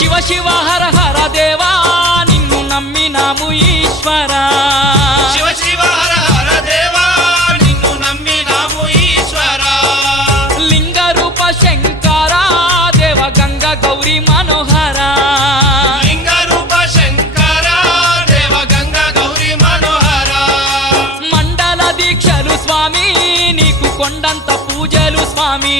శివ శివ హర హర దేవా నిన్ను నమ్మినాము ఈశ్వరా శివ శివ హర హర దేవా నిన్ను నమ్మినాము ఈశ్వరా లింగ రూప శంకర దేవ గంగ గౌరీ మనోహర లింగ రూప శంకర దేవ గంగ గౌరీ మనోహర మండల దీక్షలు స్వామి నీకు కొండంత పూజలు స్వామి